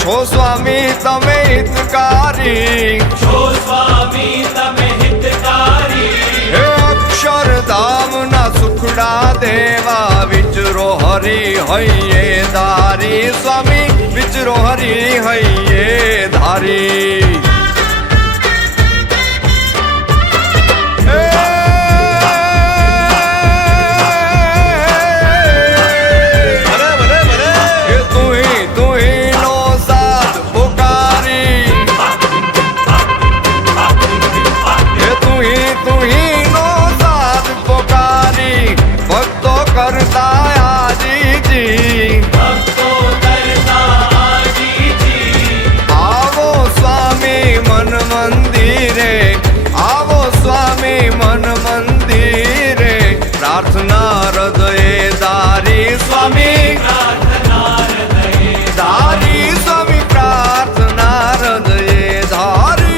છો સ્વામી તમે હિતકારી, છો સ્વામી તમે હિતકારી. હે અક્ષરધામ ના સુખડા દેવા વિચરો હરી હૈયે ધારી, સ્વામી વિચરો હરી હૈયે ધારી. પ્રાર્થના હૃદયે ધારી, સ્વામી પ્રાર્થના હૃદયે ધારી, સ્વામી પ્રાર્થના હૃદયે ધારી.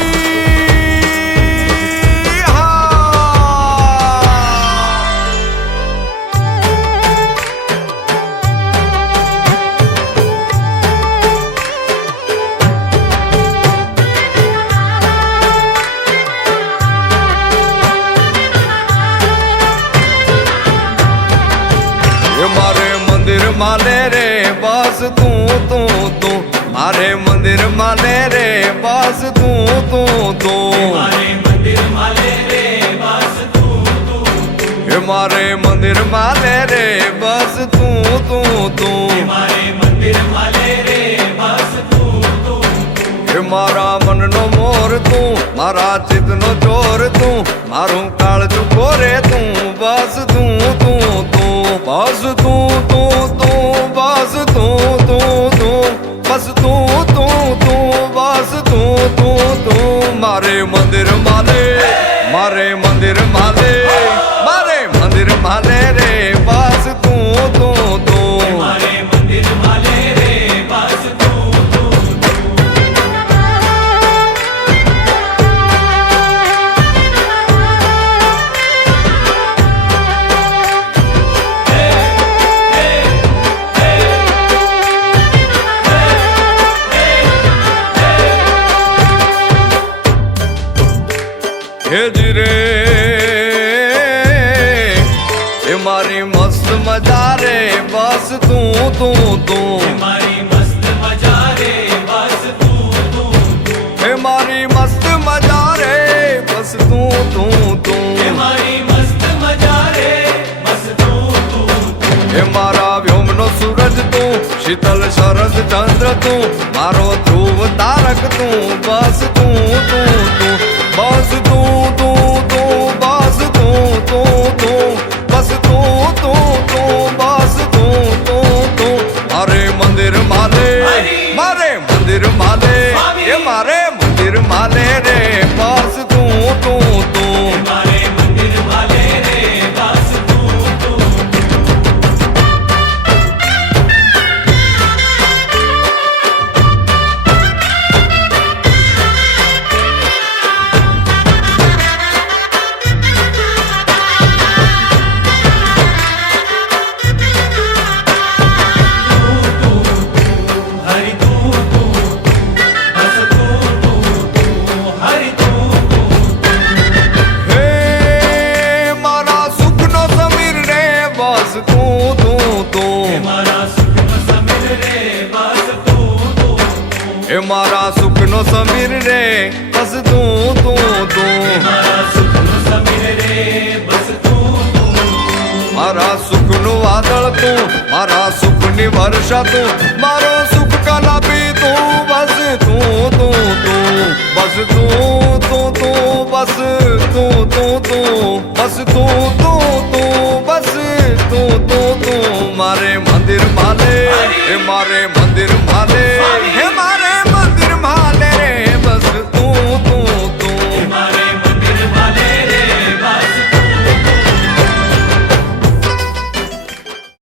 મારે મંદિર માલે રે બસ તું તું તું, મારે મંદિર માલે રે બસ તું તું તું, મારે મંદિર માલે રે બસ તું તું તું, હે મારે મંદિર માલે રે બસ તું તું તું, મારે મંદિર માલે રે બસ તું તું તું. હે મારા મનનો મોર તું, મારા ચિત્તનો ચોર તું, મારું કાળજું કોરે તું, બસ તું તું તું, બસ તું તું તું, બસ તું તું તું, બસ તું તું તું, બસ તું તું તું. મારે મંદિર માલે, મારે મંદિર માલે, મારે મંદિર માલે રે બસ તું તું તું, મારે મંદિર માલે રે બસ તું તું તું. હેજી રે એ મારી મસ્ત મજા રે બસ તું તું તું, મારી મસ્ત મજા રે બસ તું તું તું, હે મારી મસ્ત મજા રે બસ તું તું તું, મારી મસ્ત મજા રે બસ તું તું તું. હે મારા વ્યોમનો સૂરજ તું, શીતલ શરદ ચંદ્ર તું, મારો ધ્રુવ તારક તું, બસ તું તું તું, બસ તું તું તું, બસ તું તું તું, બસ તું તું તું, બસ તું તું તું. મારે મંદિર માલે, મારે મંદિર માલે, એ મારે મંદિર માલે રે બસ તું તું તું, મારે મંદિર માલે રે બસ તું તું તું. હરિ તું તું તું, બસ તું તું તું, હરિ તું તું તું. હે મારા સુખનો સમીર રે બસ તું તું તું, મારા સુખનો સમીર રે બસ તું તું તું, હે મારા સુખનો સમીર રે બસ તું તું તું, મારા સુખનો સમીર રે બસ તું તું તું. મારા સુખનું વાદળ તું, મારા સુખની વર્ષા તું, મારો સુખ કલાપી તું, બસ તું તું તું, બસ તું તું તું, બસ તું તું તું, બસ તું તું તું, બસ તું તું તું. મારે મંદિર માલે, એ મારે મંદિર માલે